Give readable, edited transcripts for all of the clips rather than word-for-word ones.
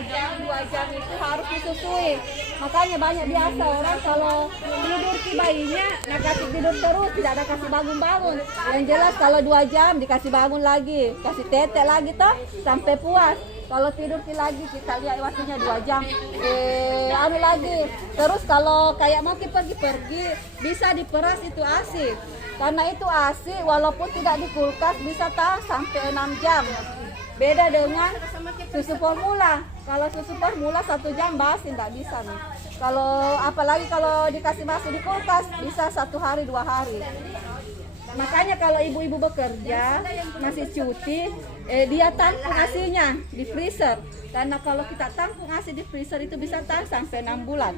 2 jam itu harus disusui. Makanya banyak biasa orang kalau tidur si bayinya, nah kasih tidur terus, tidak ada kasih bangun-bangun. Yang jelas kalau 2 jam dikasih bangun lagi, kasih tete lagi toh sampai puas. Kalau tidur lagi kita lihat waktunya 2 jam. Anu lagi. Terus kalau kayak mau pergi-pergi bisa diperas itu ASI. Karena itu ASI walaupun tidak di kulkas bisa tahan sampai 6 jam. Beda dengan susu formula. Kalau susu formula 1 jam basi tidak bisa nih. Kalau apalagi kalau dikasih masuk di kulkas bisa 1 hari 2 hari. Makanya kalau ibu-ibu bekerja masih cuti, dia tampung ASINya di freezer. Karena kalau kita tampung ASI di freezer itu bisa tahan sampai 6 bulan.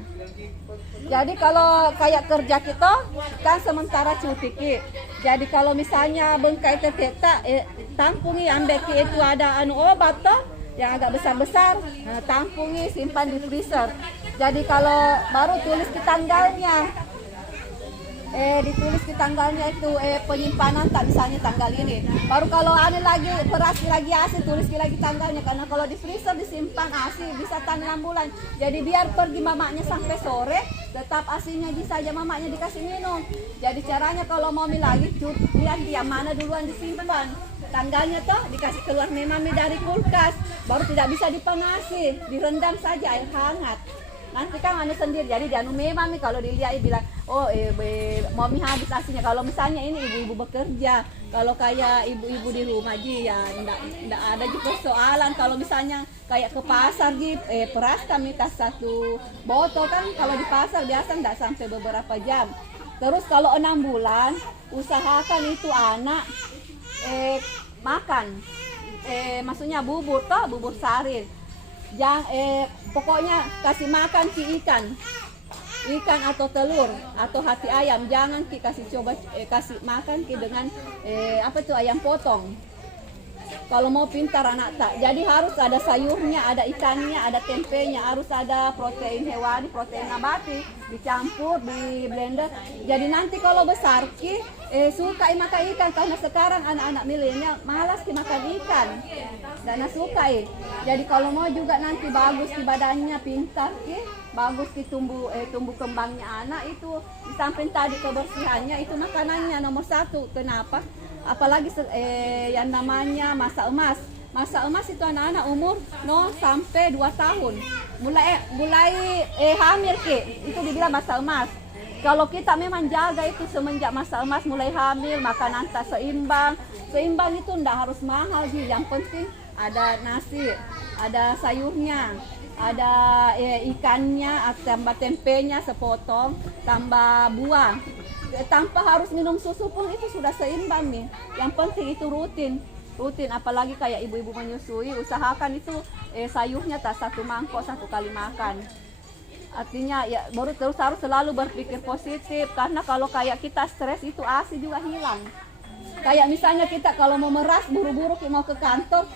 Jadi kalau kayak kerja kita kan sementara cuti ki. Jadi kalau misalnya bengkai teteta, tampungi ambil ki itu ada anu obat toh yang agak besar-besar, tampungi simpan di freezer. Jadi kalau baru tulis di tanggalnya. Ditulis di tanggalnya itu penyimpanan tak misalnya tanggal ini. Baru kalau ada lagi peras lagi ASI tulis lagi tanggalnya, karena kalau di freezer disimpan ASI bisa tahan 6 bulan. Jadi biar pergi mamanya sampai sore tetap ASINya bisa aja mamanya dikasih minum. Jadi caranya kalau mau lagi lihat yang mana duluan disimpan. Tanggalnya toh dikasih keluar memami dari kulkas, baru tidak bisa dipanasi, direndam saja air hangat. Nanti kan anu sendiri, jadi dianu memang nih kalau dilihat bilang, oh mami habis ASINya. Kalau misalnya ini ibu-ibu bekerja, kalau kayak ibu-ibu di rumah ji ya enggak ada juga persoalan. Kalau misalnya kayak ke pasar ji, peras kami tas 1 botol kan kalau di pasar biasa enggak sampai beberapa jam. Terus kalau 6 bulan usahakan itu anak makan, maksudnya bubur toh, bubur sari. Pokoknya kasih makan ki ikan atau telur atau hati ayam. Jangan ki kasih kasih makan ki dengan apa tuh ayam potong. Kalau mau pintar anak tak. Jadi harus ada sayurnya, ada ikannya, ada tempenya, harus ada protein hewani, protein nabati dicampur di blender. Jadi nanti kalau besar ki suka makan ikan, karena sekarang anak-anak milenial malas ki makan ikan. Dan suka Jadi kalau mau juga nanti bagus di badannya, pintar ki, bagus ki tumbuh kembangnya anak itu. Di samping tadi kebersihannya itu makanannya nomor 1. Kenapa? Apalagi yang namanya masa emas. Masa emas itu anak-anak umur 0 sampai 2 tahun. Mulai hamil ki, itu dibilang masa emas. Kalau kita memang jaga itu semenjak masa emas mulai hamil, makanan tak seimbang. Seimbang itu enggak harus mahal sih, yang penting ada nasi, ada sayurnya, ada ikannya, tambah tempenya sepotong, tambah buah. Tanpa harus minum susu pun itu sudah seimbang nih. Yang penting itu rutin, apalagi kayak ibu-ibu menyusui, usahakan itu sayurnya tak 1 mangkok 1 kali makan. Artinya ya baru terus harus selalu berpikir positif, karena kalau kayak kita stres itu ASI juga hilang. Kayak misalnya kita kalau mau meras buru-buru mau ke kantor,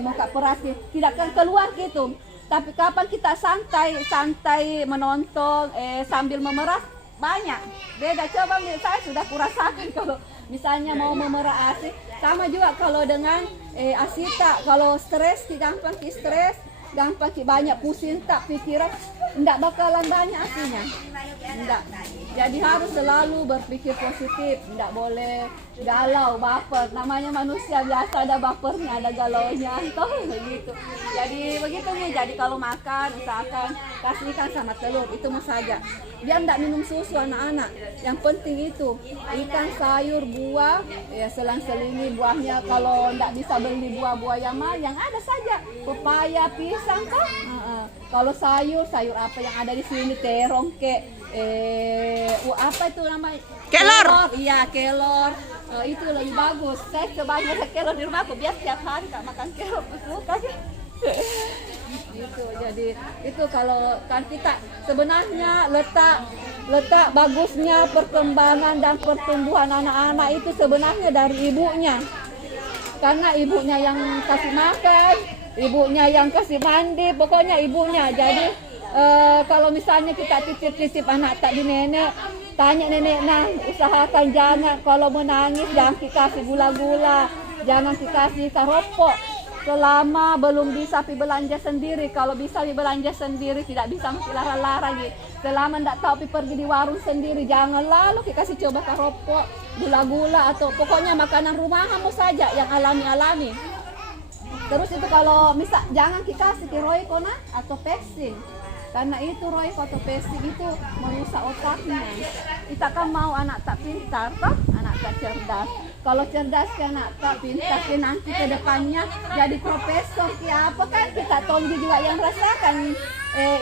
mau ke peras tidak akan keluar gitu. Tapi kapan kita santai menonton sambil memeras, banyak beda. Coba saya sudah kurasakan kalau misalnya mau memerah ASI, sama juga kalau dengan Asita, kalau stres gampang stres, gampang banyak pusing tak pikiran, enggak bakalan banyak ASINya, enggak. Jadi harus selalu berpikir positif, enggak boleh galau, baper. Namanya manusia biasa ada bapernya, ada galaunya, toh begitu. Jadi begitu nih. Jadi kalau makan usahakan kasih ikan sama telur, itu mau saja. Dia enggak minum susu anak-anak. Yang penting itu ikan, sayur, buah, ya selang-selingi buahnya. Kalau enggak bisa beli buah-buah yang mahal, yang ada saja, pepaya, pisang toh. Kalau sayur apa yang ada di sini, terong apa itu namanya? Kelor. Iya, kelor. Itu lebih bagus. Saya kebanyakan kelor di rumahku, biar setiap hari tak makan kelor, suka gitu. Jadi itu kalau kan kita sebenarnya letak bagusnya perkembangan dan pertumbuhan anak-anak itu sebenarnya dari ibunya. Karena ibunya yang kasih makan, ibunya yang kasih mandi, pokoknya ibunya. Jadi kalau misalnya kita titip anak tak di nenek, tanya nenek, nah usahakan jangan kalau menangis jangan dikasih gula-gula, jangan dikasih keropok. selama belum bisa pi belanja sendiri. Kalau bisa pi belanja sendiri, tidak bisa mesti larang-larang gitu. Selama ndak tahu pi pergi di warung sendiri, jangan lalu kita kasih coba keropok, gula-gula atau pokoknya makanan rumahanmu saja yang alami-alami. Terus itu kalau misal jangan kita kasih roiko atau peksin. Karena itu roiko atau peksin itu merusak otaknya. Kita kan mau anak tak pintar, toh? Anak tak cerdas. Kalau cerdas kan anak tak pintar, nanti ke depannya jadi profesor. Ya apa kan kita tonggi juga yang rasakan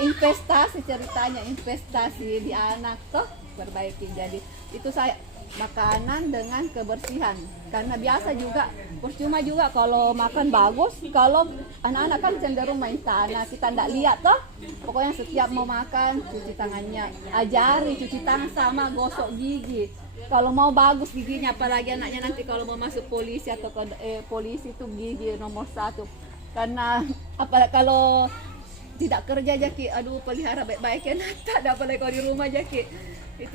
investasi ceritanya, investasi di anak toh perbaiki. Jadi itu saya makanan dengan kebersihan, karena biasa juga percuma juga kalau makan bagus, kalau anak-anak kan cenderung main tanah, kita ndak lihat toh. Pokoknya setiap mau makan cuci tangannya, ajari cuci tangan sama gosok gigi. Kalau mau bagus giginya, apalagi anaknya nanti kalau mau masuk polisi atau polisi itu gigi nomor 1. Karena apalagi kalau tidak kerja jaki, aduh pelihara baik-baik ya, tak ada apalagi kalau di rumah jaki. Itu